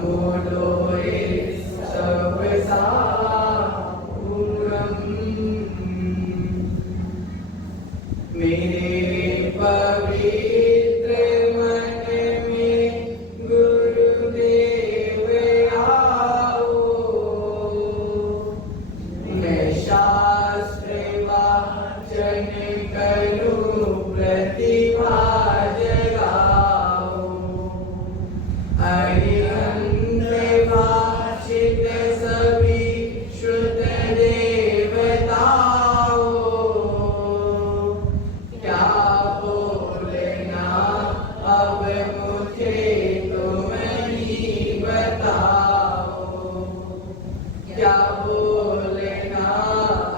बोलोरे सब सापूरम। मेरे पवित्र मन में गुरुदेव आओ। मैं शास्त्र वाचन करूं प्रतिभा जगाओ। अरिहंत भाषित सभी श्रुत देवताओं। क्या बोलना अब मुझे तुम ही बताओ। क्या बोलना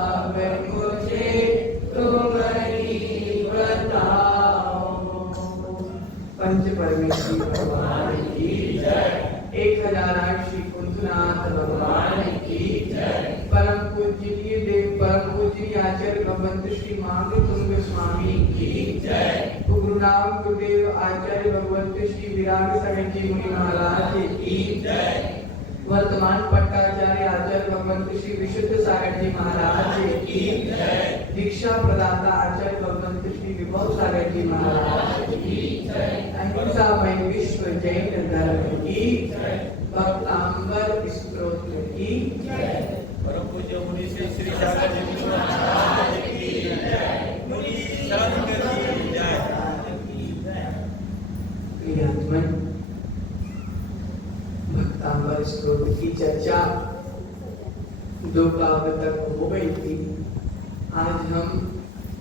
अब मुझे तुम ही बताओ। पंच परमेश्वरी भगवान की जय। 1008 श्री कुंजनाथ भगवान की जय। परम पूजनीय देव परम पूजनीय आचार्य भगवंत श्री मांगतुंग स्वामी की जय। गुरु नाम गुरुदेव आचार्य भगवंत श्री विराग साहेब जी मुनि महाराज की जय। वर्तमान पट्टाचार्य आचार्य भगवंत श्री विशुद्ध सागर जी महाराज की जय। दीक्षा प्रदाता आचार्य भगवंत श्री विभव सागर जी महाराज की जय। अहिंसामय विश्व जैन धर्म की जय। भक्तांबर स्तोत्र की जय। परम पूज्य मुनि श्री सागर जी महाराज की जय। मुनि सदगुरु की जय। प्रियात्मन, भक्तांबर स्तोत्र की चर्चा 2 काव्य तक हो गई थी। आज हम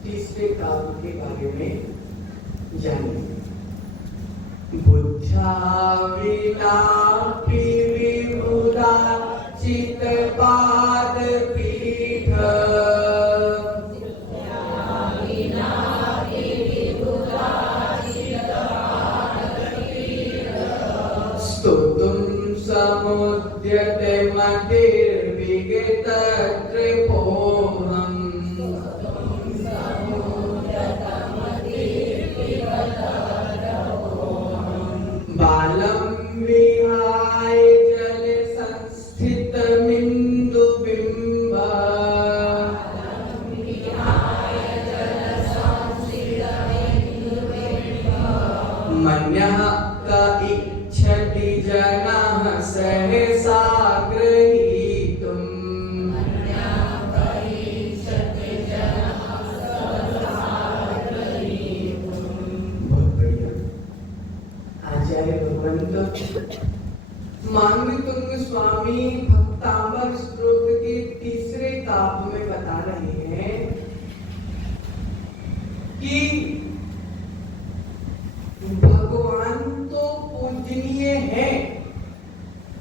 तीसरे काव्य के बारे में जानेंगे। बुद्धा विलापी विबुधा चित्तपाद पीठ। स्तोतुं समुद्यते मतिर्विगत त्रिपोहम्। बालं विहाय जल संस्थितमिन्दुबिम्ब। मन्यः क इच्छति जनः सहसा गृहीतुम्। बहुत बढ़िया। आचार्य भगवंत मांगतुंग स्वामी भक्तांबर स्तोत्र के तीसरे काव्य में बता रहे हैं कि भगवान तो पूजनीय है,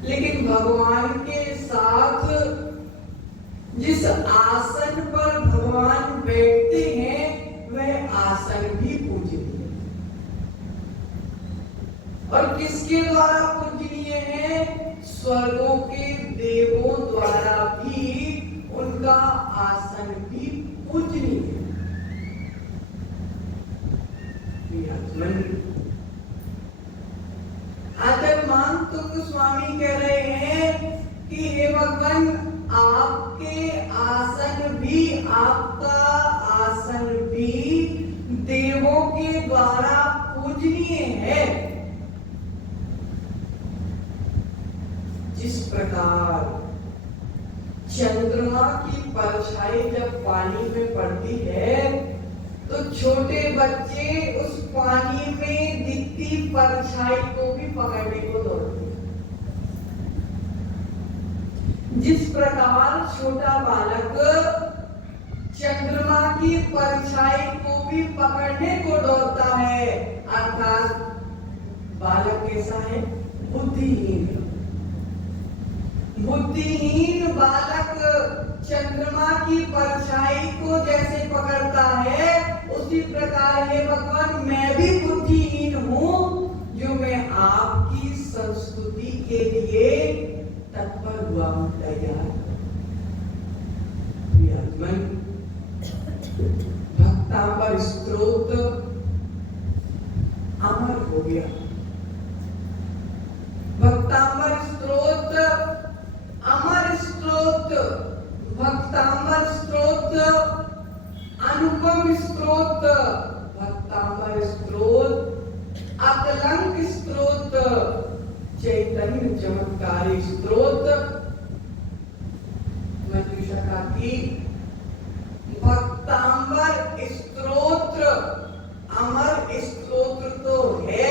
लेकिन भगवान के साथ जिस आसन पर भगवान बैठते हैं वह आसन भी पूजनीय है। और किसके द्वारा पूजनीय है? स्वर्गों के देवों द्वारा भी उनका आसन भी पूजनीय है। आचार्य मांगतुंग स्वामी कह रहे हैं कि हे भगवान, आपके आसन भी, आपका आसन भी देवों के द्वारा पूजनीय है। जिस प्रकार चंद्रमा की परछाई जब पानी में पड़ती है तो छोटे बच्चे उस पानी में दिखती परछाई को भी पकड़ने को दौड़ते हैं। जिस प्रकार छोटा बालक चंद्रमा की परछाई को भी पकड़ने को दौड़ता है, अर्थात बालक कैसा है? बुद्धिहीन। बुद्धिहीन बालक चंद्रमा की परछाई को जैसे पकड़ता है, उसी प्रकार हे भगवान मैं भी बुद्धिहीन हूँ, जो मैं आपकी संस्तुति के लिए तत्पर हुआ हूँ, तैयार। प्रियात्मन, भक्तांबर स्तोत्र अमर हो गया। भक्तांबर तरीन चमत्कारी स्त्रोत मंजूषा का की भक्तांबर स्तोत्र अमर स्तोत्र तो है,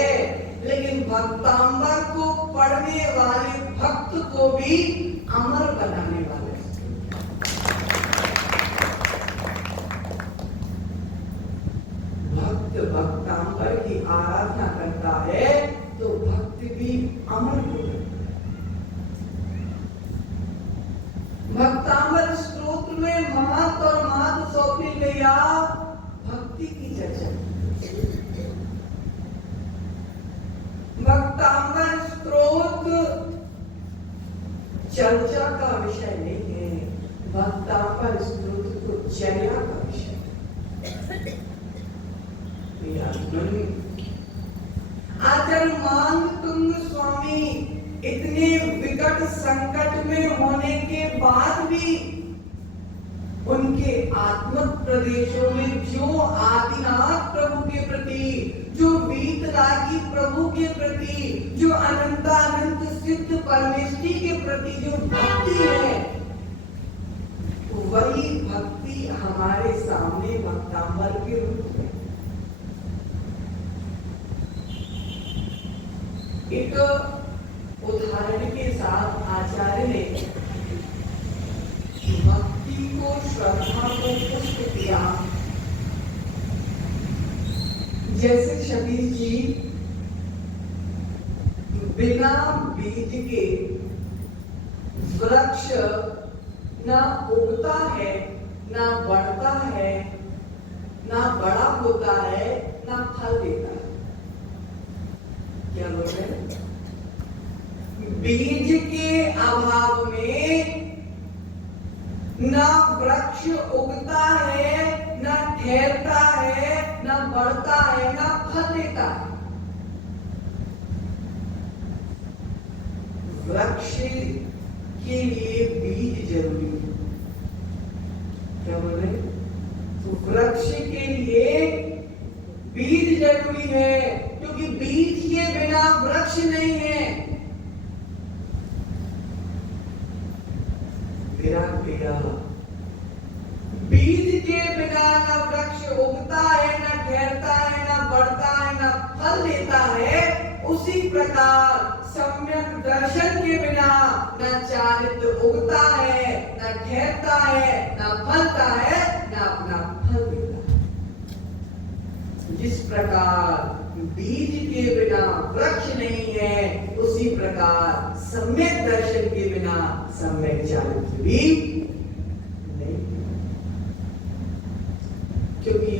लेकिन भक्तांबर को पढ़ने वाले भक्त को भी अमर बनाने वाले। भक्त भक्तांबर की आराधना करता है तो भक्त भी अमर हो जाता है। भक्तांबर स्तोत्र में महत और महत सौंपी गया भक्ति की चर्चा। भक्तांबर स्तोत्र चर्चा का विषय नहीं है, भक्तांबर स्तोत्र तो चर्या का विषय है। आचार्य मानतुंग स्वामी इतने विकट संकट में होने के बाद भी उनके आत्मक प्रदेशों में जो आदिनाथ प्रभु के प्रति, जो वीतरागी प्रभु के प्रति, जो अनंतानंत सिद्ध परमेष्ठी के प्रति जो भक्ति है, वही भक्ति हमारे सामने भक्तांबर के रूप में। एक उदाहरण के साथ आचार्य ने भक्ति को, श्रद्धा को पुष्ट किया। जैसे शबीर जी बिना बीज के वृक्ष ना उगता है, ना बढ़ता है, ना बड़ा होता है, ना फल देता है। क्या बोल रहे हैं? बीज के अभाव में ना वृक्ष उगता है, ना ठहरता है, ना बढ़ता है, ना फल देता है। वृक्ष के लिए बीज जरूरी है। क्या बोल रहे? तो वृक्ष के लिए बीज जरूरी है, क्योंकि बीज के बिना वृक्ष नहीं है। बीज के बिना ना वृक्ष उगता है, ना ठहरता है, ना बढ़ता है, ना फल देता है। उसी प्रकार सम्यक दर्शन के बिना ना चारित्र उगता है, ना ठहरता है, ना फलता है, ना अपना फल देता है। जिस प्रकार बीज के बिना वृक्ष नहीं है, उसी प्रकार सम्यक दर्शन के बिना सम्यक चारित्र भी नहीं। क्योंकि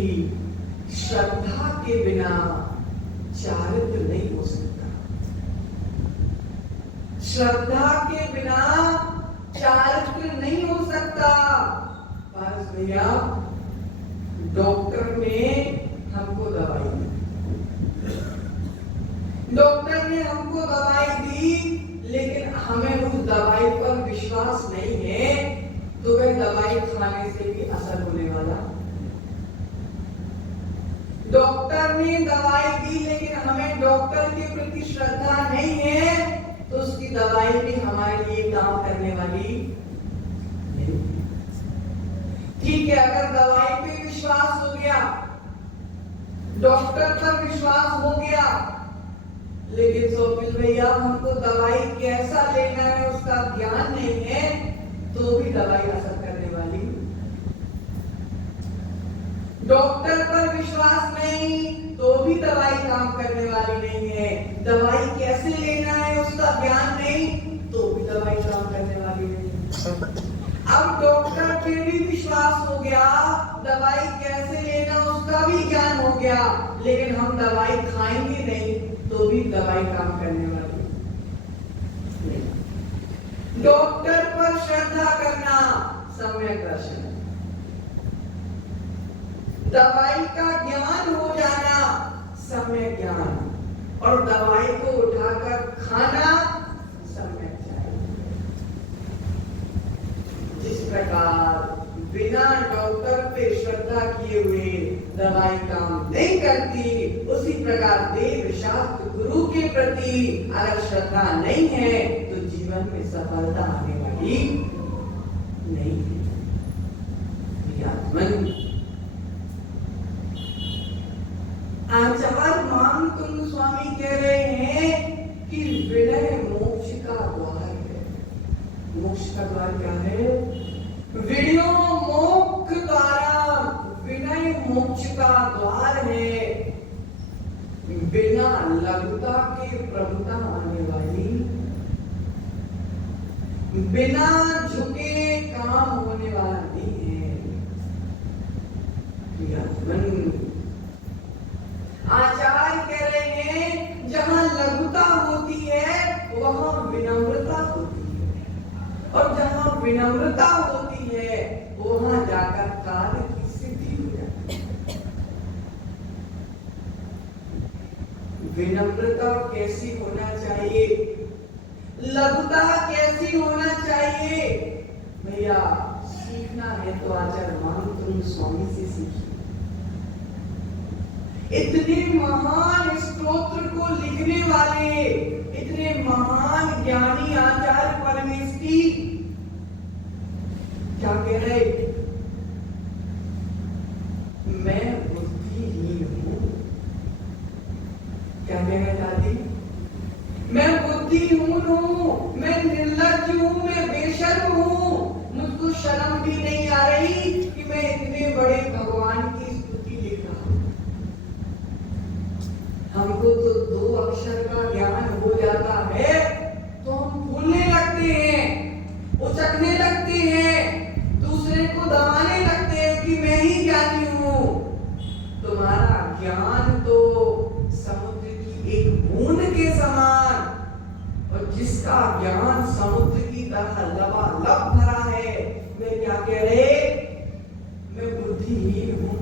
श्रद्धा के बिना चारित्र नहीं हो सकता। श्रद्धा के बिना चारित्र नहीं हो सकता। पास भैया डॉक्टर ने हमको दवाई दी, डॉक्टर ने हमको दवाई दी, लेकिन हमें उस दवाई पर विश्वास नहीं है, तो वह दवाई खाने से भी असर होने वाला। डॉक्टर ने दवाई दी, लेकिन हमें डॉक्टर के प्रति श्रद्धा नहीं है, तो उसकी दवाई भी हमारे लिए काम करने वाली नहीं। ठीक है, अगर दवाई पे विश्वास हो गया, डॉक्टर पर विश्वास हो गया, लेकिन स्वप्निल भैया हमको दवाई कैसा लेना है उसका ज्ञान नहीं है, तो भी दवाई असर करने वाली। डॉक्टर पर विश्वास नहीं, तो भी दवाई काम करने वाली नहीं है। दवाई कैसे लेना है उसका ज्ञान नहीं, तो भी दवाई काम करने वाली नहीं। अब डॉक्टर पे भी विश्वास हो गया, दवाई कैसे लेना उसका भी ज्ञान हो गया, लेकिन हम दवाई खाएंगे नहीं, तो भी दवाई काम करने वाली नहीं। डॉक्टर पर श्रद्धा करना सम्यक दर्शन, दवाई का ज्ञान हो जाना सम्यक ज्ञान, और दवाई को उठाकर खाना सम्यक ज्ञान। जिस प्रकार बिना डॉक्टर पे श्रद्धा किए हुए दवाई काम नहीं करती, उसी प्रकार देव शास्त्र गुरु के प्रति अगर श्रद्धा नहीं है तो जीवन में सफलता आने वाली नहीं है। आचार्य मानकुंड स्वामी कह रहे हैं कि विनय मोक्ष का द्वार है। मोक्ष का द्वार क्या है? विनयो मोक्ष द्वारा, विनय मोक्ष का द्वार है। बिना लघुता के प्रभुता आने वाली, बिना झुके काम होने वाला नहीं है। आचार्य कह रहे हैं जहां लघुता होती है वहां विनम्रता होती है, और जहां विनम्रता होती है वहां जाकर कार्य की सिद्धि हो जाती है। विनम्रता कैसी होना चाहिए, लघुता कैसी होना चाहिए, भैया सीखना है तो आचार्य मानकुंड स्वामी से सीखिए। इतने महान स्तोत्र को लिखने वाले, इतने महान ज्ञानी आचार्य परमेष्ठी क्या कह रहे? मैं बुद्धिहीन हूं। क्या कह रहे दादी? मैं बुद्धिहीन हूं, मैं निर्लज्ज हूं, मैं बेशर्म हूं। मुझको शर्म भी नहीं आ रही कि मैं इतने बड़े भगवान की स्तुति लिख रहा हूं। हमको तो 2 अक्षर का ज्ञान हो जाता है तो हम भूलने लगते हैं, उचकने लगते हैं, दूसरे को दबाने लगते हैं कि मैं ही ज्ञानी हूं। तुम्हारा ज्ञान तो समुद्र की एक बूंद के समान, और जिसका ज्ञान समुद्र की तरह लबालब भरा है, वे क्या कह रहे? मैं बुद्धिहीन हूं,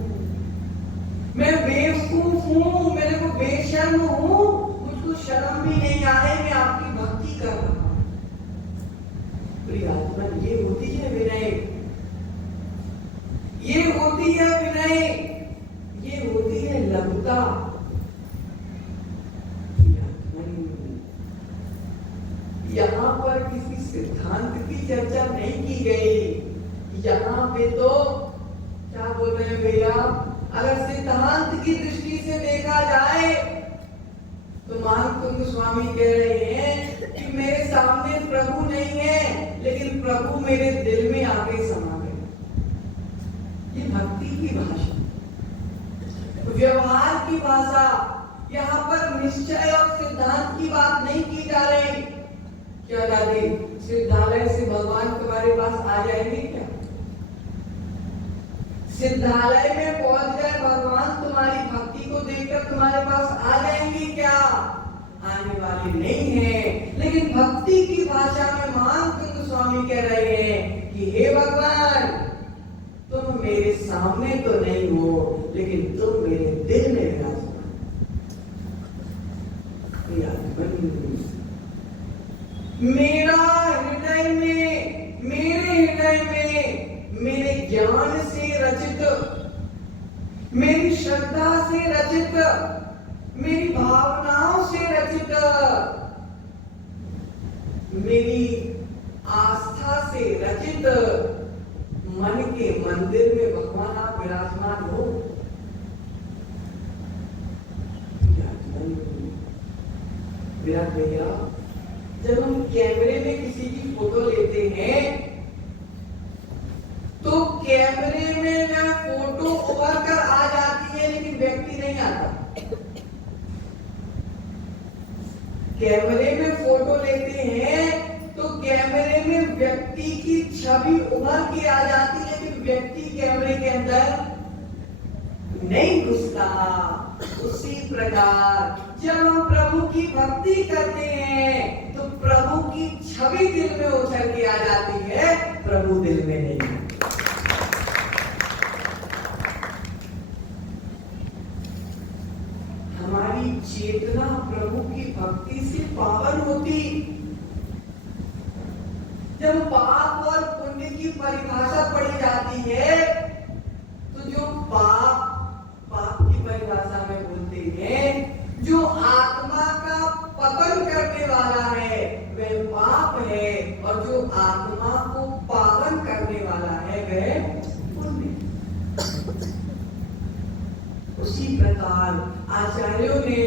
मैं बेवकूफ हूं, मेरे को बेशर्म हूं, मुझको शर्म भी नहीं आ रही, मैं आपकी भक्ति कर रहा हूं। प्रियात्मन, ये होती है विनय, ये होती है विनय, ये होती है लघुता। यहाँ पर किसी सिद्धांत की चर्चा नहीं की गई। यहाँ पे तो क्या बोल रहे हैं भैया? अगर सिद्धांत की दृष्टि से देखा जाए तो मानकुंड स्वामी कह रहे हैं कि मेरे सामने प्रभु नहीं है, लेकिन प्रभु मेरे दिल में आके समा गए। ये भक्ति की भाषा, व्यवहार की भाषा। यहाँ पर निश्चय और सिद्धांत की बात नहीं की जा रही। क्या दादी, सिद्धालय से भगवान तुम्हारे पास आ जाएंगे क्या? सिद्धालय में पहुंच गए भगवान तुम्हारी भक्ति को देखकर तुम्हारे पास आ जाएंगे क्या? आने वाले नहीं है। लेकिन भक्ति की भाषा में मानकुंड स्वामी कह रहे हैं कि हे भगवान, तुम मेरे सामने तो नहीं हो, लेकिन तुम मेरे दिल में विराजमान। मेरा हृदय में, मेरे हृदय में, मेरे ज्ञान से रचित, मेरी श्रद्धा से रचित, मेरी भावनाओं से रचित, मेरी आस्था से रचित मन के मंदिर में भगवान आप विराजमान हो। विराट भैया, जब हम कैमरे में किसी की फोटो लेते हैं तो कैमरे में ना फोटो उभर कर आ जाती है, लेकिन व्यक्ति नहीं आता। कैमरे में फोटो लेते हैं तो कैमरे में व्यक्ति की छवि उभर के आ जाती है, लेकिन व्यक्ति कैमरे के अंदर नहीं घुसता। उसी प्रकार जब हम प्रभु की भक्ति करते हैं तो प्रभु की छवि दिल में उछल के आ जाती है, प्रभु दिल में नहीं। हमारी चेतना प्रभु की भक्ति से पावन होती। जब पाप और पुण्य की परिभाषा पढ़ी जाती है तो जो पाप की परिभाषा में बोलते हैं, जो आत्मा का पतन करने वाला है वह पाप है, और जो आत्मा को पावन करने वाला है वह पुण्य। उसी प्रकार आचार्यों ने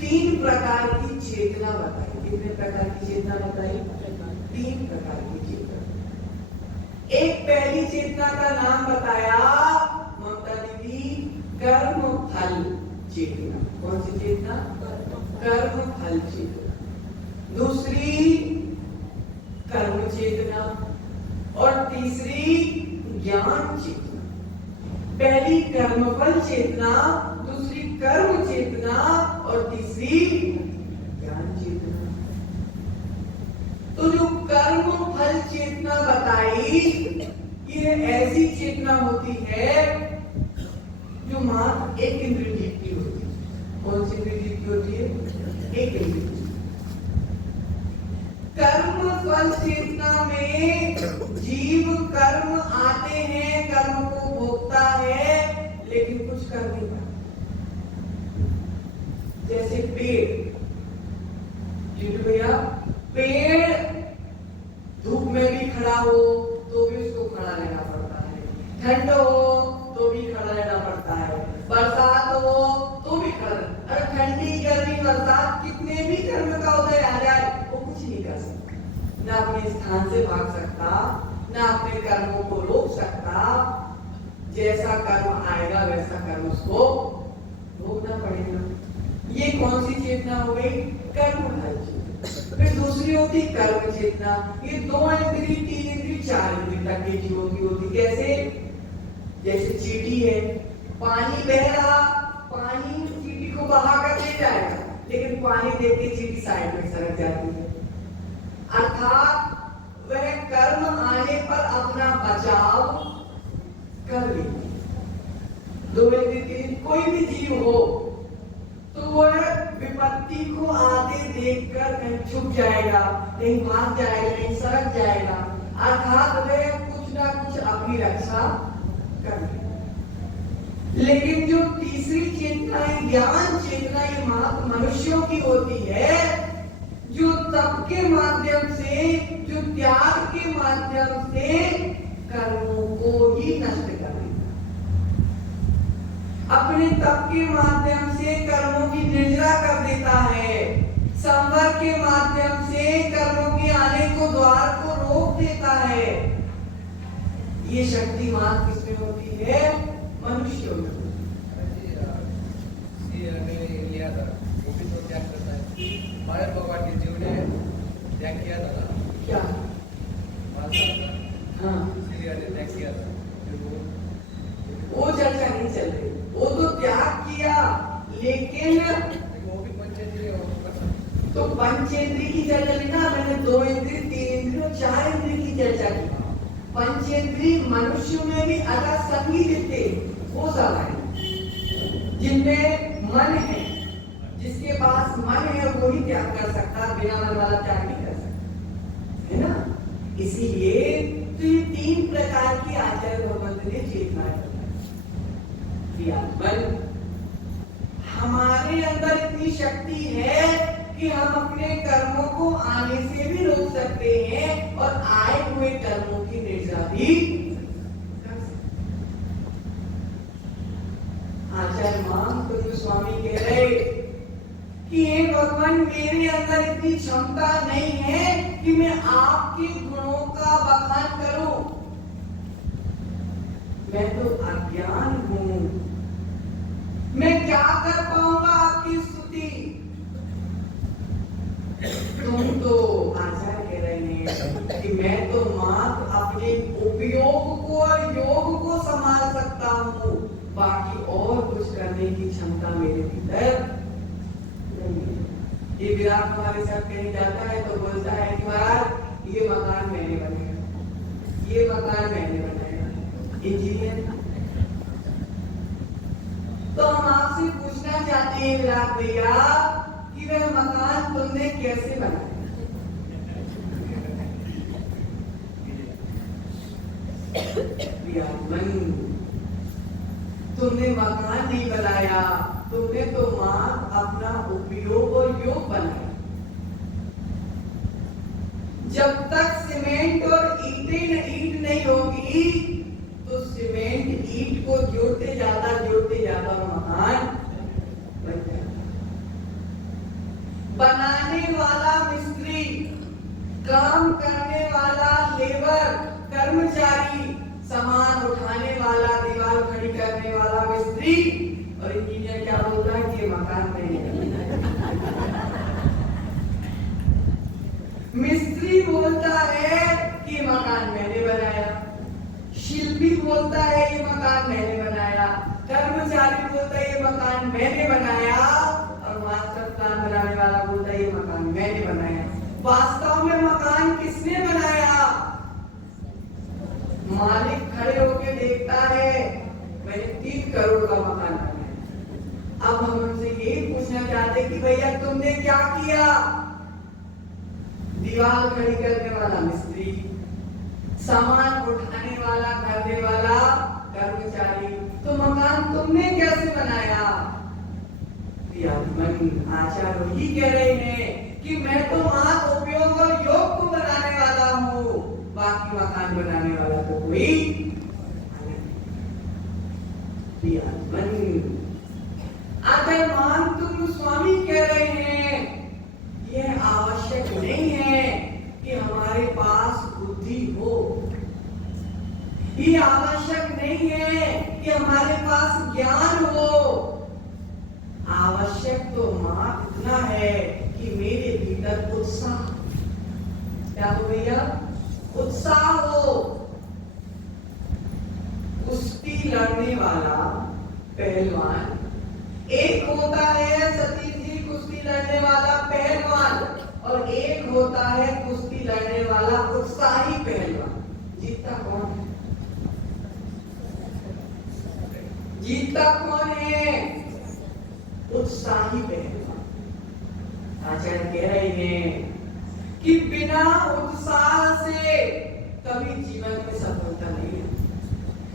3 प्रकार की चेतना बताई। कितने प्रकार की चेतना बताई? 3 प्रकार की चेतना। एक पहली चेतना का नाम बताया ममता दीदी, कर्म फल चेतना। कौन सी चेतना? कर्म फल चेतना। दूसरी कर्म चेतना, और तीसरी ज्ञान चेतना। पहली कर्मफल चेतना, दूसरी कर्म चेतना, और तीसरी ज्ञान चेतना। तो जो कर्म फल चेतना बताई, ये ऐसी चेतना होती है जो मात्र एक इंद्रिय जीव की होती है। कौन सी इंद्रिय जीव की होती है? एक इंद्रिय। कर्म फल चेतना में जीव कर्म आते हैं, कर्म को भोगता है, लेकिन कुछ कर नहीं पाता। जैसे पेड़, भैया पेड़ धूप में भी खड़ा हो तो भी उसको खड़ा रहना पड़ता है, ठंड हो तो भी खड़ा रहना पड़ता है, बरसात हो तो भी खड़ा। अरे ठंडी गर्मी बरसात कितने भी कर्म का उदय आ जाए वो कुछ नहीं कर सकता, ना अपने स्थान से भाग सकता, ना अपने कर्मों को रोक सकता। जैसा कर्म आएगा वैसा कर्म उसको भोगना पड़ेगा। ये कौन सी चेतना हो गई? कर्म फल चेतना। फिर दूसरी होती कर्म चेतना। ये 2 इंद्रिय, 3 इंद्रिय, 4 इंद्रिय तक के जीवों की होती। कैसे? जैसे चींटी है, पानी बह रहा, पानी चींटी को बहा कर ले जाएगा, लेकिन पानी देख के चींटी साइड में सरक जाती है। अर्थात वह कर्म आने पर अपना बचाव कर ले। 2 इंद्रिय, कोई भी जीव हो तो वह विपत्ति को आते देखकर कहीं छुप जाएगा, कहीं भाग जाएगा, कहीं सरक जाएगा। अर्थात वह कुछ ना कुछ अपनी रक्षा कर। लेकिन जो तीसरी चेतना है ज्ञान चेतना, ये मात्र मनुष्यों की होती है, जो तप के माध्यम से, जो त्याग के माध्यम से कर्मों को ही नष्ट कर देता। अपने तप के माध्यम से कर्मों की निर्जरा कर देता है, संवर के माध्यम से कर्मों के आने को, द्वार को रोक देता है। ये शक्ति मात्र किसमें होती है? मनुष्यों में। लिया था वो भी तो त्याग करता है। हमारे भगवान के जीव ने त्याग किया था ना, क्या? हाँ, ने त्याग किया था। वो चर्चा नहीं चल रही। वो तो त्याग किया, लेकिन वो भी पंचेंद्रिय हो। तो पंचेंद्रिय की चर्चा नहीं ना, मैंने 2 इंद्रिय, 3 इंद्रिय और 4 इंद्रिय की चर्चा की। पंचेंद्रिय मनुष्य में भी अगर संगी दिखते वो सब है, जिनमें मन है, जिसके पास मन है वो ही त्याग कर सकता, बिना मन वाला त्याग नहीं कर सकता, है ना। इसीलिए तो ये 3 प्रकार की आचार्य भगवंत ने चेतनाएं बताई। हमारे अंदर इतनी शक्ति है कि हम अपने कर्मों को आने से भी रोक सकते हैं और आए हुए कर्मों की निर्जरा भी कर सकते हैं। आचार्य मान स्वामी कह रहे कि हे भगवान, मेरे अंदर इतनी क्षमता नहीं है कि मैं आपके गुणों का बखान करूं। मैं तो अज्ञान हूं, मैं क्या कर पाऊंगा आपकी स्तुति। तुम तो आचार्य कह रहे हैं कि मैं तो मात्र अपने उपयोग को और योग को संभाल सकता हूं, बाकी और कुछ करने की क्षमता मेरे भीतर नहीं है। ये विराट हमारे साथ कहीं जाता है तो बोलता है कि महाराज ये मकान मैंने बनाया, ये मकान मैंने बनाया, इंजीनियर। तो हम आपसे पूछना चाहते हैं विराट भैया कि वह मकान तुमने कैसे बनाया? तुमने मकान नहीं बनाया, तुमने तो मां अपना उपयोग और योग बनाया। जब तक सीमेंट और ईट नहीं होगी तो सीमेंट ईट को जोड़ते ज्यादा मकान बन जाएगा। बनाने वाला मिस्त्री, काम करने वाला लेबर, कर्मचारी, सामान उठाने वाला, दीवार खड़ी करने वाला मिस्त्री, और इंजीनियर क्या बोलता है कि मकान नहीं मिस्त्री बोलता है कि मकान मैंने बनाया, शिल्पी बोलता है ये मकान मैंने बनाया, कर्मचारी बोलता है ये मकान मैंने बनाया, और मास्टर प्लान बनाने वाला बोलता है ये मकान मैंने बनाया। वास्तव में मकान किसने बनाया? मालिक खड़े होकर देखता है मैंने 3 करोड़ का मकान बनाया। अब हम उनसे यही पूछना चाहते कि भैया तुमने क्या किया? दीवार खड़ी करने वाला मिस्त्री, सामान उठाने वाला, करने वाला कर्मचारी, तो मकान तुमने कैसे बनाया? आचार्य ही कह रहे हैं कि मैं तो मात्र उपयोग और योग को बनाने वाला हूँ, बाकी मकान बनाने वाला तो कोई अगर मान तुम स्वामी कह रहे हैं यह आवश्यक नहीं है कि हमारे पास बुद्धि हो, ये आवश्यक नहीं है कि हमारे पास ज्ञान हो, आवश्यक तो मात्र इतना है कि मेरे भीतर उत्साह, क्या हो भैया? उत्साह हो। कुश्ती लड़ने वाला पहलवान एक होता है, सतीश जी, कुश्ती लड़ने वाला पहलवान, और एक होता है कुश्ती लड़ने वाला उत्साही पहलवान। जीतता कौन है? जीतता कौन है? उत्साही पहलवान। आचार्य कह रहे हैं कि बिना उत्साह से कभी जीवन में सफलता नहीं है।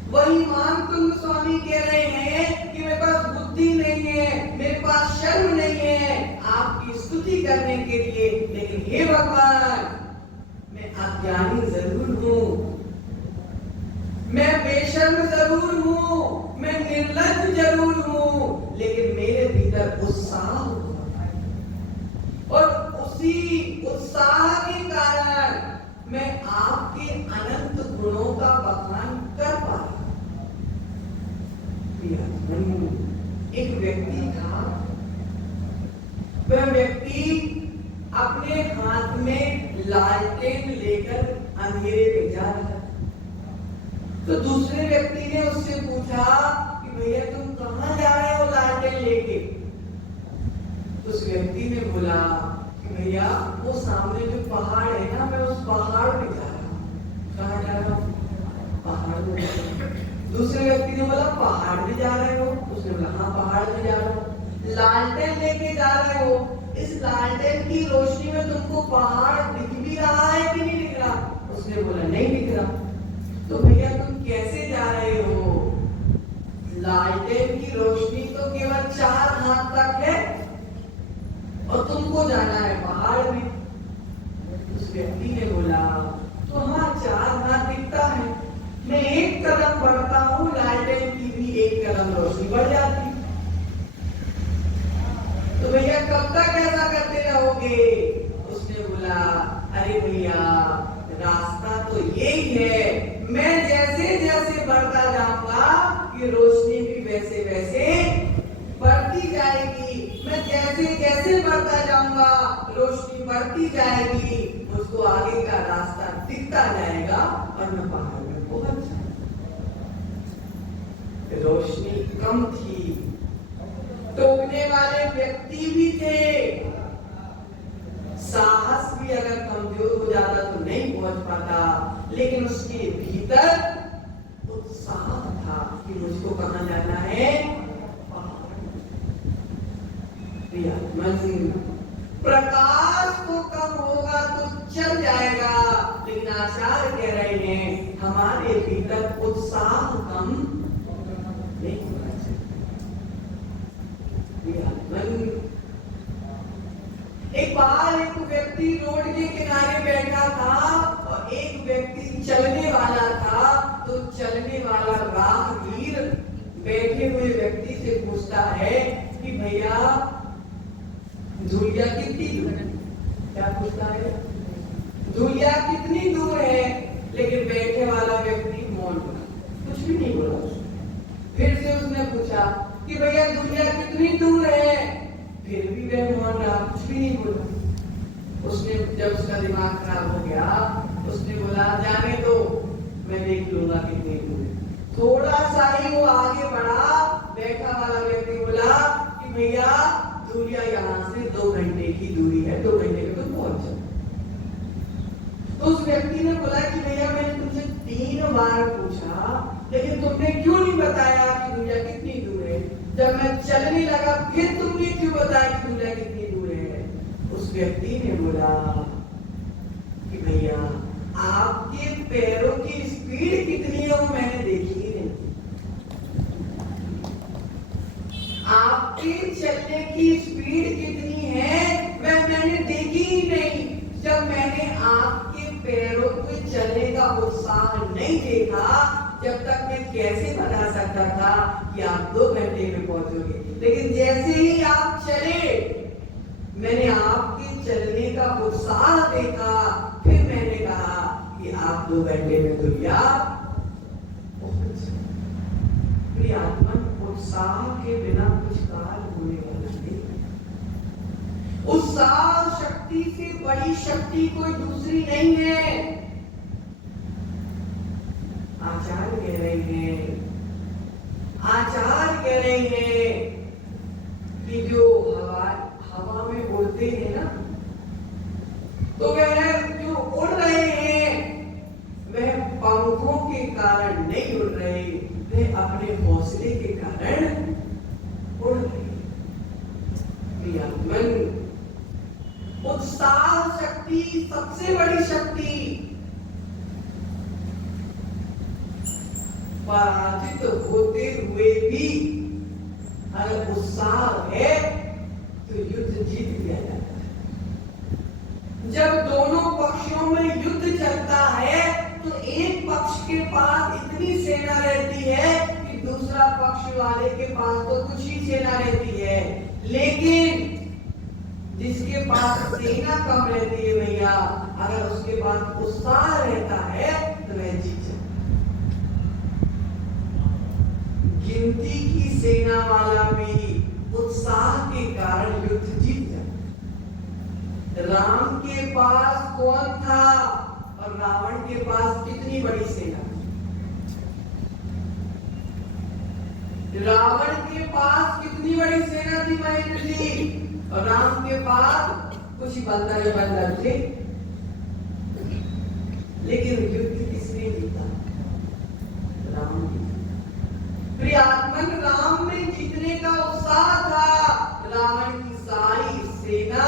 वही मानकुंड स्वामी कह रहे हैं कि मेरे पास बुद्धि नहीं है, मेरे पास शर्म नहीं है आपकी स्तुति करने के लिए, लेकिन हे भगवान मैं अज्ञानी जरूर हूँ, मैं बेशर्म जरूर हूँ, मैं निर्लज्ज जरूर हूँ, लेकिन मेरे भीतर उत्साह होता है, और उसी उत्साह के कारण मैं आपके अनंत गुणों का बखान कर पाया। एक व्यक्ति था, वह व्यक्ति अपने हाथ में लालटेन लेकर अंधेरे में जा रहा था। तो दूसरे व्यक्ति ने उससे पूछा कि भैया तुम कहां जा रहे हो लालटेन लेके? उस व्यक्ति ने बोला कि भैया वो सामने जो पहाड़ है ना, मैं उस पहाड़ पे जा रहा हूँ। कहाँ जा रहा हूँ? पहाड़ में। दूसरे व्यक्ति ने बोला पहाड़ में जा रहे हो? उसने बोला हाँ पहाड़ में जा रहा हूँ। लालटेन लेके जा रहे हो, इस लालटेन की रोशनी में तुमको पहाड़ दिख भी रहा है कि नहीं दिख रहा? उसने बोला नहीं दिख रहा। तो भैया तुम कैसे जा रहे हो? लालटेन की रोशनी तो केवल 4 हाथ तक है और तुमको जाना है पहाड़ में। उस व्यक्ति ने बोला तो हाँ 4 हाथ दिखता है, मैं 1 कदम बढ़ता हूँ, लालटेन की भी 1 कदम रोशनी बढ़ जाती। तो भैया कब तक ऐसा करते रहोगे? उसने बोला अरे भैया रास्ता तो यही है, मैं जैसे जैसे बढ़ता जाऊंगा ये रोशनी भी वैसे वैसे बढ़ती जाएगी, मैं जैसे जैसे बढ़ता जाऊंगा रोशनी बढ़ती जाएगी, मुझको आगे का रास्ता दिखता जाएगा और मैं पहाड़ में पहुंच जाऊंगा। रोशनी कम थी, टोकने वाले व्यक्ति भी थे, साहस भी अगर कमजोर हो जाता तो नहीं पहुंच पाता, लेकिन उसके भीतर उत्साह था कि मुझको कहां जाना है? प्रकाश तो कम होगा तो चल जाएगा, लेकिन आचार्य कह रहे हैं हमारे भीतर उत्साह कम नहीं होना चाहिए। एक बार एक व्यक्ति रोड के किनारे बैठा था और एक व्यक्ति चलने वाला था। तो चलने वाला राहगीर बैठे हुए व्यक्ति से पूछता है कि भैया धुलिया कितनी दूर है? क्या पूछता है? धुलिया कितनी दूर है? लेकिन बैठे वाला व्यक्ति मौन बोला, कुछ भी नहीं बोला। फिर से उसने पूछा कि भैया धुलिया कितनी दूर है? फिर भी वह मौन रहा, कुछ भी नहीं बोला। उसने जब उसका दिमाग खराब हो गया, उसने बोला जाने दो, मैं देख लूंगा कितनी दूर है। थोड़ा सा ही वो आगे बढ़ा, बैठा वाला व्यक्ति बोला कि भैया धुलिया यहाँ से 2 घंटे की दूरी है, 2 घंटे में तुम पहुंच जाओ। तो उस व्यक्ति ने बोला कि भैया मैंने तुमसे 3 बार पूछा, लेकिन तुमने क्यों नहीं बताया कि धुलिया कितनी दूर है? जब मैं चलने लगा फिर तुमने क्यों बताया कि धुलिया कितनी दूर है? उस व्यक्ति ने बोला कि भैया आपके पैरों की स्पीड कितनी है वो मैंने देखी ही नहीं। आपके चलने की स्पीड कितनी है वह मैंने देखी ही नहीं। जब मैंने आपके पैरों पे चलने का उत्साह नहीं देखा, जब तक मैं कैसे बता सकता था कि आप 2 घंटे में पहुंचोगे। लेकिन जैसे ही आप चले, मैंने आपके चलने का उत्साह देखा, फिर मैंने कहा कि आप 2 घंटे में धुलिया पहुंच। उत्साह के बिना कुछ कार्य होने वाला नहीं। उत्साह शक्ति से बड़ी शक्ति कोई दूसरी नहीं है। आचार्य कह रहे हैं कि जो हवा में उड़ते हैं ना, तो वह जो उड़ रहे हैं वह पंखों के कारण नहीं उड़ रहे, वह अपने हौसले के कारण उड़ रहे। उत्साह शक्ति सबसे बड़ी शक्ति। पराजित होते हुए भी अगर उत्साह है तो युद्ध जीत लिया जाता है। जब दोनों पक्षों में युद्ध चलता है तो एक पक्ष के पास इतनी सेना रहती है कि दूसरा पक्ष वाले के पास तो कुछ ही सेना रहती है। लेकिन जिसके पास सेना कम रहती है भैया, अगर उसके पास उत्साह रहता है तो वह जीत जाता। गिनती की सेना वाला भी उत्साह के कारण युद्ध जीत जाता। राम के पास कौन था और रावण के पास कितनी बड़ी सेना? रावण के पास कितनी बड़ी सेना थी महेंद्र जी, और राम के पास कुछ ही बंदर थे। लेकिन युद्ध किसने जीता? राम ने। प्रियात्मन राम में जीतने का उत्साह था। रावण की सारी सेना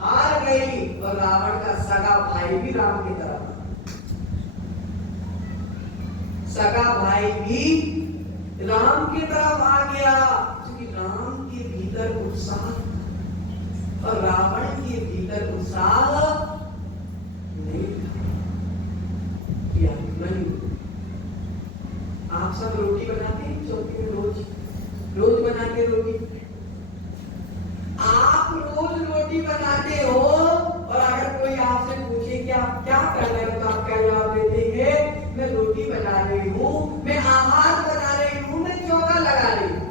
हार गई और रावण का सगा भाई भी राम की तरफ, सगा भाई भी राम की तरफ आ गया, क्योंकि राम के भीतर उत्साह और रावण के भीतर उत्साह नहीं था। आप सब रोटी बनाते हैं चौकी में? रोज बनाते रोटी? आप रोज रोटी बनाते हो और अगर कोई आपसे पूछे कि आप क्या कर रहे हो तो आप क्या जवाब देते हैं? मैं रोटी बना रही हूँ, मैं आहार बना रही हूँ, मैं चौका लगा रही हूँ।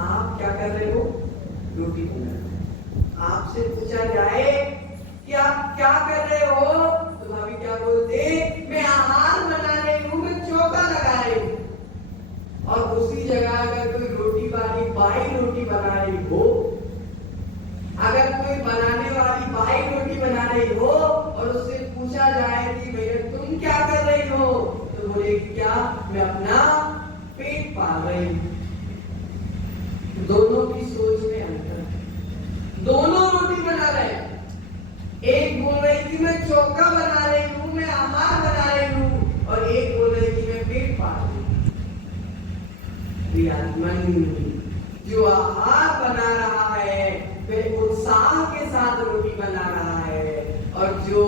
आप क्या कर रहे हो? रोटी बना रहे हो। आपसे पूछा जाए कि आप क्या कर रहे हो तो भाभी क्या बोलते? मैं आहार बना रही हूँ, मैं चौका लगा रही हूँ। और उसी जगह अगर कोई रोटी वाली बाई रोटी बना रही हो, अगर कोई बनाने वाली बाई रोटी बना रही हो और उससे पूछा जाए कि भैया तुम क्या कर रही हो, तो बोलेगी क्या? मैं अपना पेट पाल रही हूँ। दोनों की सोच में अंतर है। दोनों रोटी बना रहे हैं। एक बोल रही थी मैं चौका बना रही हूँ, मैं आहार बना रही हूँ, और एक बोल रही थी मैं पेट पाल रही हूँ। जो आहार बना रहा है वह उत्साह के साथ रोटी बना रहा है, और जो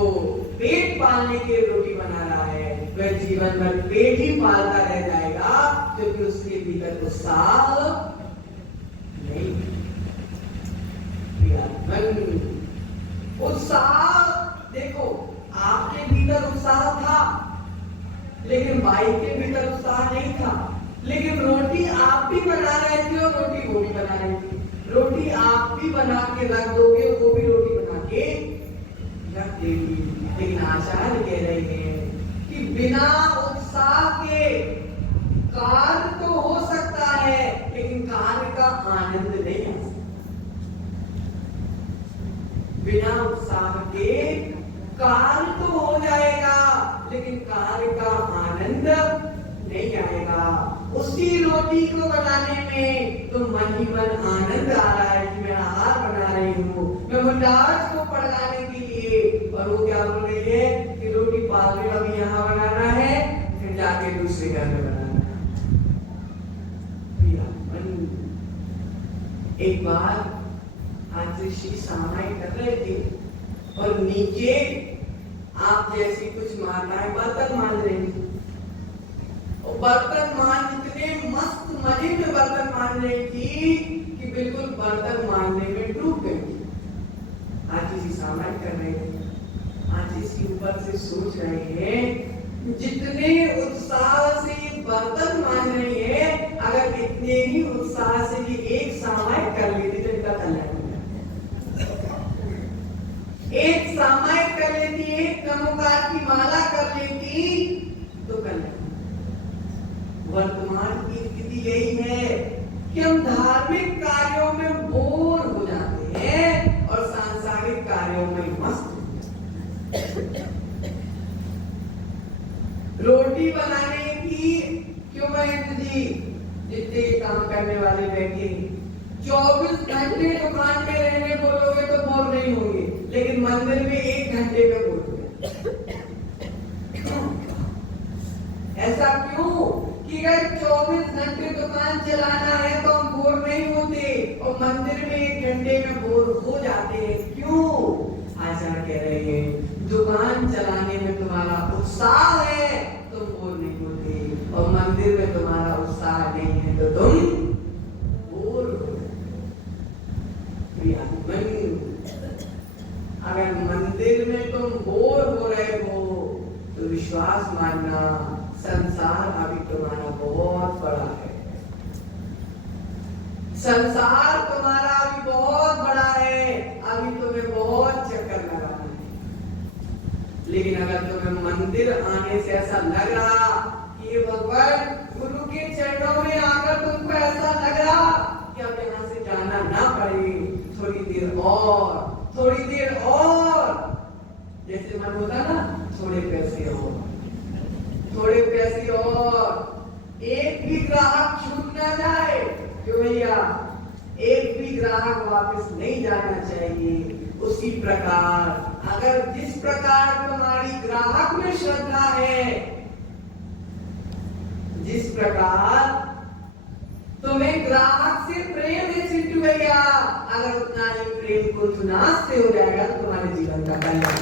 पेट पालने के लिए रोटी बना रहा है वह जीवन भर पेट ही पालता रह जाएगा, क्योंकि उसके भीतर उत्साह नहीं। उत्साह देखो, आपके भीतर उत्साह था लेकिन भाई के भीतर उत्साह नहीं था। लेकिन रोटी आप भी बना रहे थे और रोटी वो भी बना रही थी। रोटी आप भी बना के रख दोगे, वो भी रोटी बना के रख देगी। लेकिन आचार्य कह रहे हैं कि बिना उत्साह के कार्य तो हो सकता है, लेकिन कार्य का आनंद नहीं आ सकता। बिना उत्साह के कार्य तो हो जाएगा, लेकिन कार्य का आनंद नहीं आएगा। उसी रोटी को बनाने में तो मन ही मन आनंद आ रहा है कि मैं आहार बना रही हूँ, मैं मुंडाज को पढ़ाने के लिए, और वो क्या बोल रही है कि रोटी पालने अभी यहाँ बनाना है, फिर जाके दूसरे घर में बनाना है। एक बार आज ऋषि सामाई कर रहे थे और नीचे आप जैसी कुछ माताएं बर्तन मान रही थी, और बर्तन मान इतने मस्त मजे में बर्तन मान रही थी कि बिल्कुल बर्तन मानने में डूब गई थी। आज इसी सामाई कर रहे थे, आज इसके ऊपर से सोच रहे हैं जितने उत्साह से ये बर्तन मान रही है, अगर इतने ही उत्साह से ये एक सामाई कर लेती तो इनका कल्याण, एक सामायिक कर लेती, एक नमोकार की माला कर लेती तो कल्याण। वर्तमान की स्थिति यही है कि हम धार्मिक कार्यों में बोर हो जाते हैं और सांसारिक कार्यों में मस्त हो जाते हैं। रोटी बनाने की क्यों महेंद्र जी, जितने काम करने वाले बैठे 24 घंटे दुकान में रहने बोलोगे तो बोर नहीं होंगे, लेकिन मंदिर में 1 घंटे में बोर हो गए। ऐसा क्यों कि अगर 24 घंटे दुकान चलाना है तो हम बोर नहीं होते, और मंदिर में 1 घंटे में बोर हो जाते हैं। क्यों? आचार्य कह रहे हैं दुकान चलाने में तुम्हारा उत्साह है तो बोर नहीं होते, और मंदिर में तुम्हारा उत्साह नहीं है तो तुम बोर हो। अगर मंदिर में तुम बोर हो रहे हो तो विश्वास मानना संसार अभी तुम्हारा बहुत बड़ा है। संसार तुम्हारा अभी बहुत बड़ा है, अभी तुम्हें बहुत चक्कर लगाना है। लेकिन अगर तुम्हें मंदिर आने से ऐसा लग रहा कि ये भगवान गुरु के चरणों में आकर तुमको ऐसा लग रहा कि अब यहाँ से जाना ना पड़े, थोड़ी देर और, थोड़ी देर और, जैसे मन होता ना थोड़े पैसे और, थोड़े पैसे और, एक भी ग्राहक छूट ना जाए। क्यों भैया? एक भी ग्राहक वापस नहीं जाना चाहिए। उसी प्रकार अगर जिस प्रकार तुम्हारी ग्राहक में श्रद्धा है, जिस प्रकार तुम्हें ग्राहक से प्रेम है चिंटू भैया, अगर उतना ही प्रेम को तुनास से हो जाएगा तो तुम्हारे जीवन का कल्याण।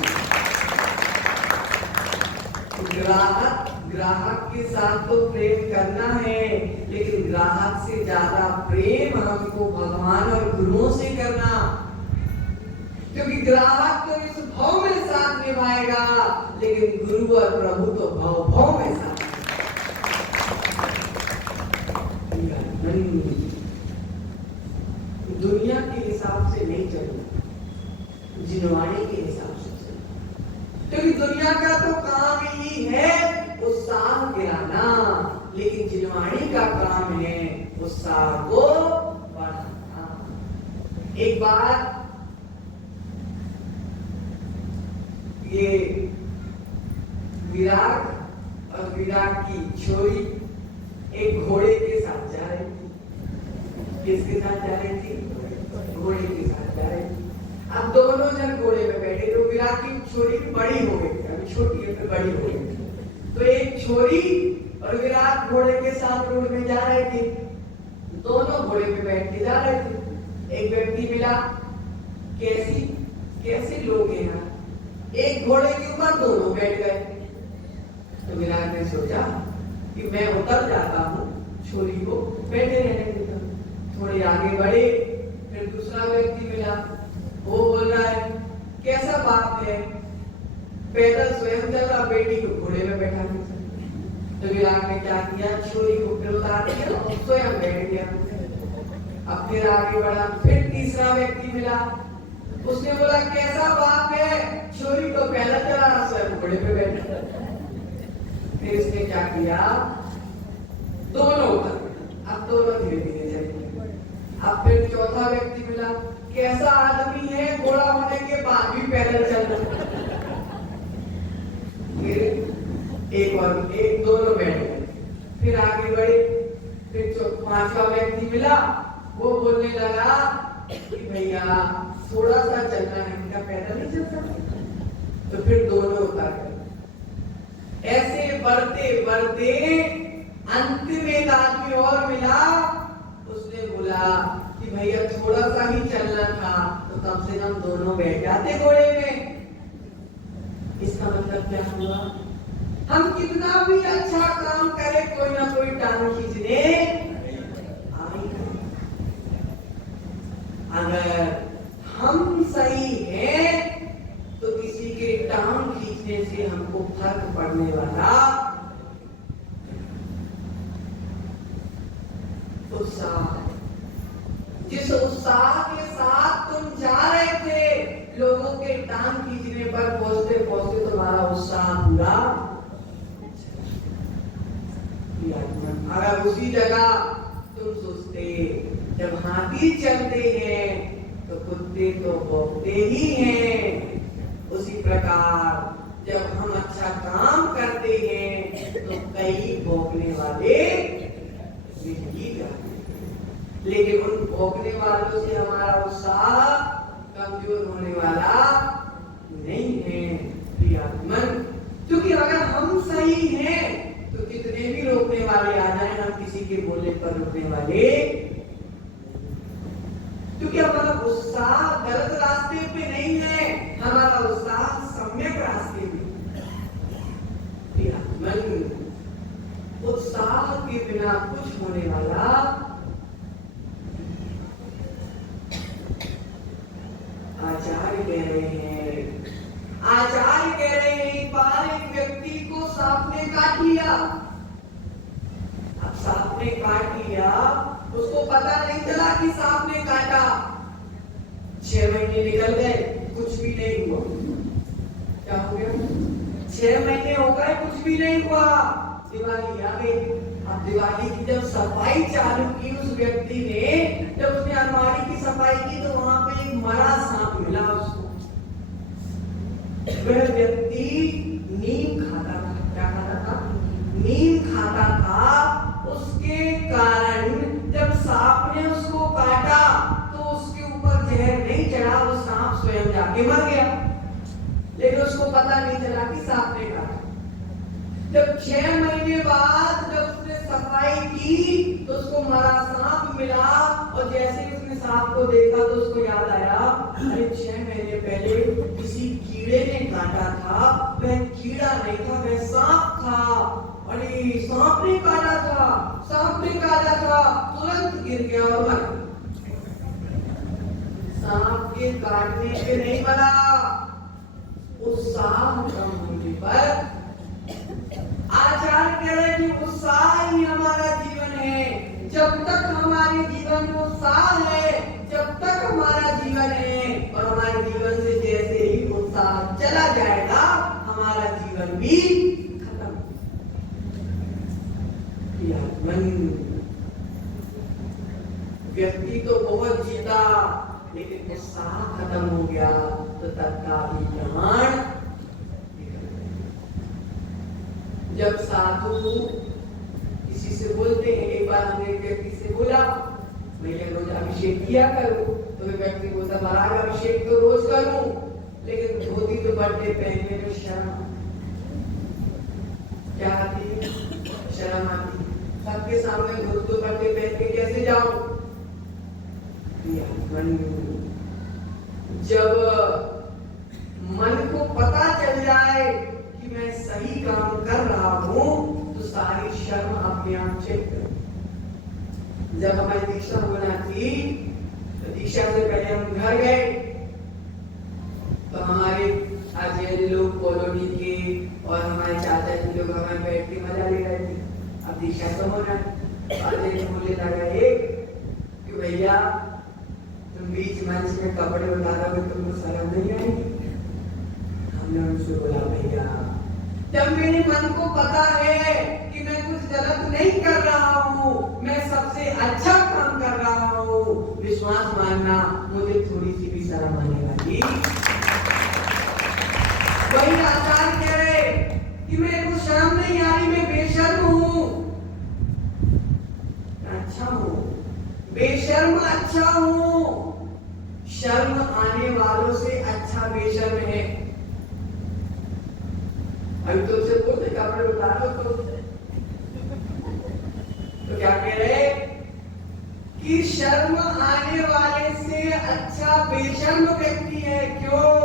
ग्राहक के साथ तो प्रेम करना है, लेकिन ग्राहक से ज्यादा प्रेम हमको भगवान और गुरुओं से करना, क्योंकि ग्राहक तो इस भाव में साथ निभाएगा, लेकिन गुरु और प्रभु तो भाव में साथ। दुनिया के हिसाब से नहीं चलना, जिनवाणी के हिसाब से चलना, क्योंकि दुनिया का तो काम ही है उत्साह गिराना, लेकिन जिनवाणी का काम है उत्साह को बढ़ाना। एक बार ये विराट और विराट की छोरी एक घोड़े के साथ जा रही थी। किसके साथ जा रही थी? घोड़े के साथ जा रही थी। अब दोनों जन घोड़े पे बैठे, तो विराट की छोरी बड़ी हो गई, अभी छोटी है फिर बड़ी हो गई। तो एक छोरी और विराट घोड़े के साथ रोड में जा रहे थे। दोनों घोड़े पे बैठ के जा रहे थे। एक व्यक्ति मिला, कैसी कैसे लोग हैं यहाँ, एक घोड़े के ऊपर दोनों बैठ गए। तो विराट ने सोचा कि मैं उतर जाता हूँ, छोरी को बैठे रहने देता हूँ। थोड़े आगे बढ़े, फिर दूसरा व्यक्ति मिला, वो बोल रहा है कैसा बाप है, पैदल स्वयं चल रहा, बेटी को घोड़े में बैठा दिया। तो विराट ने क्या किया, छोरी को फिर उतार दिया और स्वयं बैठ गया। अब फिर आगे बढ़ा, फिर तीसरा व्यक्ति मिला, उसने बोला कैसा बाप है, छोरी को पैदल चला रहा, स्वयं घोड़े पे बैठा। फिर इसने क्या किया, दोनों उतर, अब दोनों धीरे धीरे चले। अब फिर चौथा व्यक्ति मिला, कैसा आदमी है, घोड़ा होने के बाद भी पैदल चल रहा। फिर एक दोनों बैठ गए, फिर आगे बढ़े, फिर पांचवा व्यक्ति मिला, वो बोलने लगा कि भैया थोड़ा सा चलना है, क्या पैदल नहीं चल सकते। तो फिर दोनों उतर गए। ऐसे बढ़ते बढ़ते अंत में एक आदमी और मिला, उसने बोला कि भैया थोड़ा सा ही चलना था, तो कम से कम दोनों बैठ जाते घोड़े में। इसका मतलब क्या हुआ, हम कितना भी अच्छा काम करें, कोई ना कोई टांग खींचने आएगा। अगर हम सही हैं तो किसी के टांग खींचने से हमको फर्क पड़ने वाला उत्साह, जिस उत्साह के साथ तुम जा रहे थे, लोगों के टांग खींचने पर पहुंचते पहुंचते तुम्हारा उत्साह पूरा। अगर उसी जगह तुम सोचते जब हाथी चलते हैं तो कुत्ते तो भौंकते ही हैं, उसी प्रकार जब हम अच्छा काम करते हैं तो कई भौंकने वाले ही जाते हैं, लेकिन उन भौंकने वालों से हमारा उत्साह कमजोर होने वाला नहीं है प्रियात्मन। क्योंकि अगर हम सही हैं तो कितने भी रोकने वाले आ जाए, हम किसी के बोलने पर रुकने वाले, क्योंकि हमारा उत्साह गलत रास्ते पे नहीं है, हमारा उत्साह सम्यक रास्ते पे। उत्साह के बिना कुछ होने वाला आचार्य कह रहे हैं, आचार्य कह रहे हैं एक बार एक व्यक्ति को सांप ने काट लिया। अब सांप ने काट लिया, उसको पता नहीं चला कि सांप ने काटा। 6 महीने निकल गए, कुछ भी नहीं हुआ। क्या हो गया, 6 महीने हो गए, कुछ भी नहीं हुआ। दिवाली आ गई। अब दिवाली की जब सफाई चालू की उस व्यक्ति ने, जब उसने अलमारी की सफाई की तो वहां पे एक मरा सांप मिला उसको। वह व्यक्ति नीम खाता था। क्या खाता था, नीम खाता था। उसके कारण जब सांप ने उसको काटा तो उसके ऊपर जहर नहीं चढ़ा, वो सांप स्वयं जाके मर गया, लेकिन उसको पता नहीं चला कि सांप ने काटा। जब 6 महीने बाद जब उसने सफाई की तो उसको मरा सांप मिला, और जैसे ही उसने सांप को देखा तो उसको याद आया, अरे 6 महीने पहले किसी कीड़े ने काटा था, वह कीड़ा नहीं था, वह सांप था। अरे सांप ने काटा था, सांप ने काटा था, तुरंत गिर गया और मर। सांप के काटने से नहीं मरा, उत्साह कम होने पर। आचार्य कह रहे कि उत्साह ही हमारा जीवन है। जब तक हमारे जीवन में उत्साह है, जब तक हमारा जीवन है, और हमारे जीवन से जैसे ही उत्साह चला जाएगा, हमारा जीवन भी खत्म। व्यक्ति तो बहुत जीता, लेकिन उत्साह खत्म हो गया तो तत्काल प्राण। जब साधु किसी से बोलते हैं, एक बार हमने एक व्यक्ति से बोला भैया रोज अभिषेक किया करो, तो वे व्यक्ति बोलता महाराज अभिषेक तो रोज करूं, लेकिन धोती तो बर्थडे पहनने में शर्म। क्या आती है, शर्म आती है। सबके सामने धोती दुपट्टे पहन के कैसे जाऊं? जब मन को पता चल जाए कि मैं सही काम कर रहा हूं तो सारी शर्म अपने आप चेक कर। जब हमारी दीक्षा होना थी तो दीक्षा से पहले हम घर गए तो हमारे आचार्य लोग कॉलोनी के और हमारे चाचा जी लोग हमें बैठ के मजा ले रहे थे। अब दीक्षा तो होना है, बोलने लगा एक कि भैया तुम बीच मंच में कपड़े उतारोगे तुमको शर्म नहीं आएगी? हमने उनसे बोला भैया जब मेरे मन को पता है कि मैं कुछ गलत नहीं कर रहा हूँ, मैं सबसे अच्छा काम कर रहा हूँ, विश्वास मानना मुझे थोड़ी सी भी शर्म आने वाली। वही आचार्य कह रहे कि मेरे को शर्म नहीं आ रही, मैं बेशर्म हूँ। अच्छा हूँ, बेशर्म अच्छा हूँ। शर्म आने वालों से अच्छा बेशर्म है। अभी तुमसे बोलते कपड़े उतारो तो क्या कह रहे कि शर्म आने वाले से अच्छा बेशर्म व्यक्ति है। क्यों?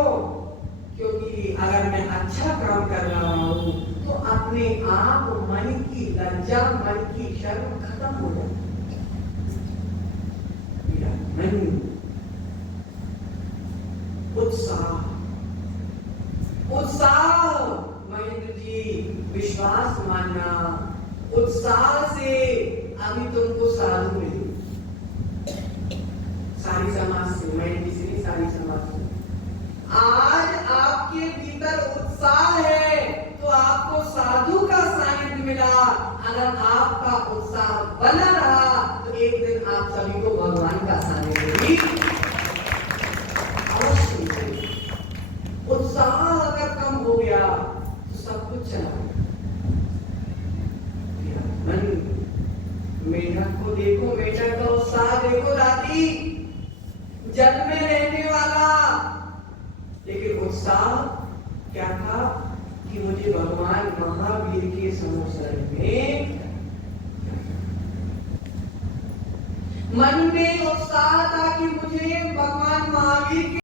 क्योंकि अगर मैं अच्छा काम कर रहा हूं तो अपने आप मन की लज्जा, मन की शर्म खत्म हो जाती है। मन, उत्साह, महेंद्र जी विश्वास मानना, उत्साह से अभी तुमको साधु मिली सारी समाज से, मैं किसी नहीं, सारी समाज से। आज आपके भीतर उत्साह है तो आपको साधु का सानिध्य मिला। अगर आपका उत्साह बना रहा तो एक दिन आप सभी को भगवान का सानिध्य भी अवश्य मिलेगा। उत्साह अगर कम हो गया तो सब कुछ चला गया। मेढक को देखो, मेढक का उत्साह देखो दादी, जल में रहने वाला, लेकिन उत्साह क्या था कि मुझे भगवान महावीर के समोसर में, मन में उत्साह था कि मुझे भगवान महावीर